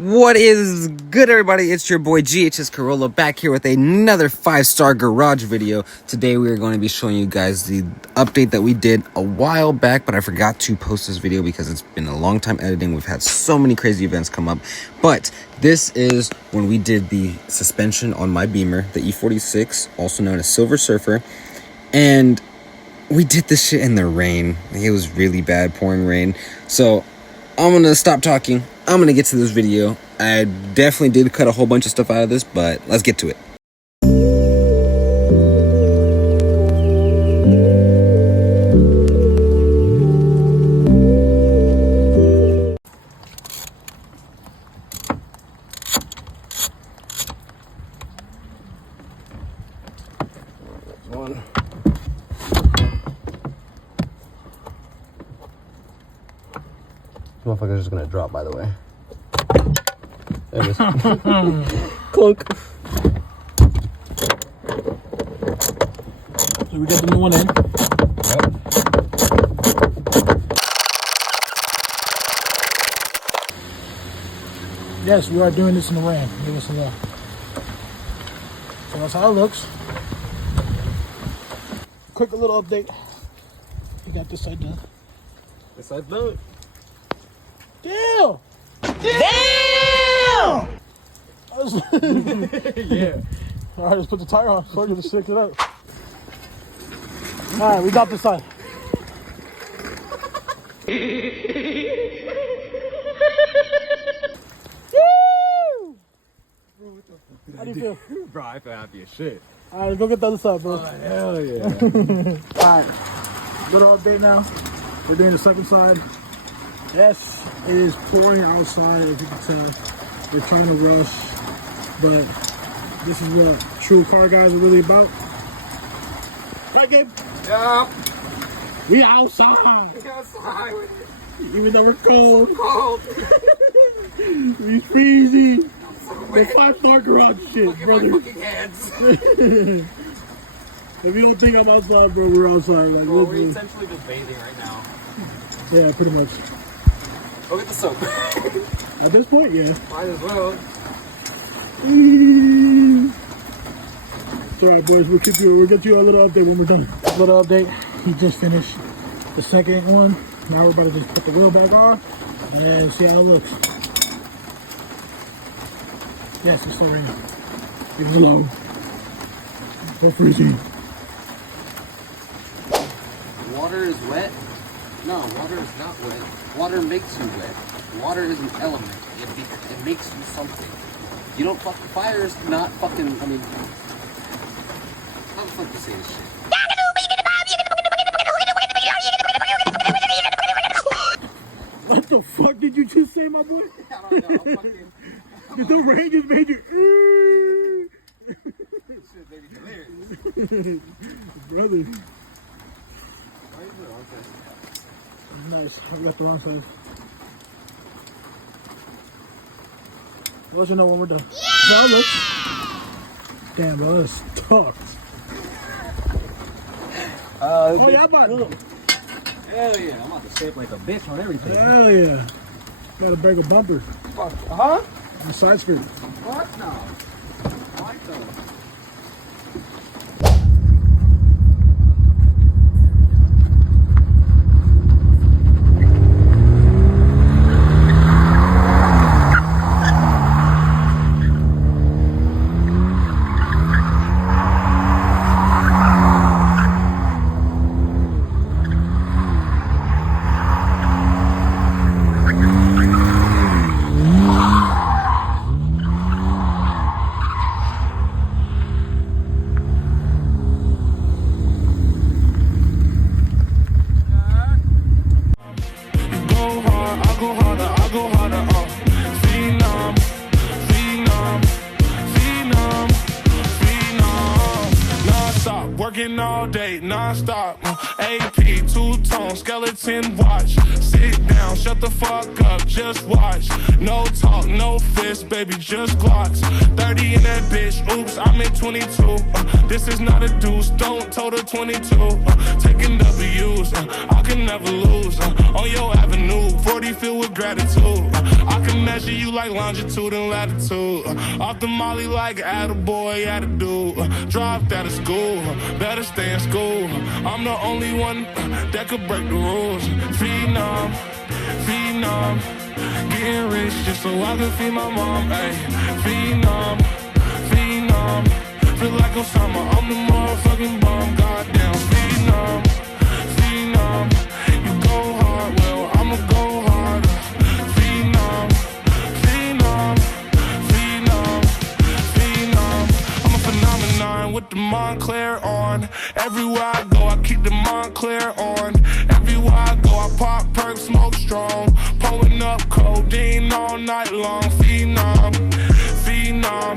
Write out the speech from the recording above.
What is good, everybody? It's your boy GHS Corolla back here with another 5-star garage video. Today we are going to be showing you guys the update that we did a while back, but I forgot to post this video because it's been a long time editing. We've had so many crazy events come up, but this is when we did the suspension on my Beamer, the E46, also known as Silver Surfer, and we did this shit in the rain. It was really bad, pouring rain. So I'm gonna stop talking. I'm gonna get to this video. I definitely did cut a whole bunch of stuff out of this, but let's get to it. One. This motherfucker's just gonna drop, by the way. There it is. Clunk. So we got the new one in. Yep. Yes, we are doing this in the rain. Give us a look. So that's how it looks. Quick little update. We got this side done. This side's done. Damn! Yeah. Alright, let's put the tire on. So I can stick it up. Alright, we got this side. Woo! How do you feel? Bro, I feel happy as shit. Alright, let's go get the other side, bro. Oh, hell yeah. Alright, little update now. We're doing the second side. Yes, it is pouring outside, as you can tell. We're trying to rush, but this is what true car guys are really about. Right, Gabe? Yeah. We outside. Even though we're cold. So cold. We freezing. The 5-star garage shit, brother. Hands. If you don't think I'm outside, bro, we're outside. Like, Well, we're essentially just bathing right now. yeah, pretty much. Go get the soap. At this point, yeah. Might as well. It's alright, boys. We'll get you a little update when we're done. Little update. He just finished the second one. Now we're about to just put the wheel back on and see how it looks. Yes, it's still raining. It's low. So freezing. Water is wet? No, water is not wet. Water makes you wet. Water is an element. It makes you something. You don't fuck the fire is not fucking, I mean, how the fuck do you say this shit? What the fuck did you just say, my boy? I don't know, fucking... Did the rain just made you... Shit, baby, hilarious. Brother. Why is it on this? Nice. I got the wrong side. We'll let you know when we're done. Yeah! So damn, bro, that's tough. Oh, yeah, I'm about to. Hell yeah, I'm about to shape like a bitch on everything. Hell yeah. Gotta break a bumper. Fuck, huh? On the side skirt. What? No. I like those. Working all day, non-stop. AP, two-tone, skeleton watch. Sit down, shut the fuck up, just watch. No talk, no fist, baby, just glocks. 30 in that bitch, oops, I'm in 22. This is not a deuce, don't total 22. Taking W's, I can never lose. On your avenue, 40 filled with gratitude. I can measure you like longitude and latitude. Off the molly like attaboy, attitude. Dropped out of school, better stay in school. I'm the only one that could break the rules. Phenom, phenom. Getting rich just so I can feed my mom. Ay, phenom, phenom. Feel like Osama, I'm the motherfucking bomb. Goddamn, phenom, phenom. You go hard, well, I'ma go harder. Phenom, phenom, phenom, phenom. I'm a phenomenon with the Montclair on. Everywhere I go, I keep the Montclair on. Everywhere I go, I pop perks, smoke strong. Pulling up codeine all night long. Phenom, phenom.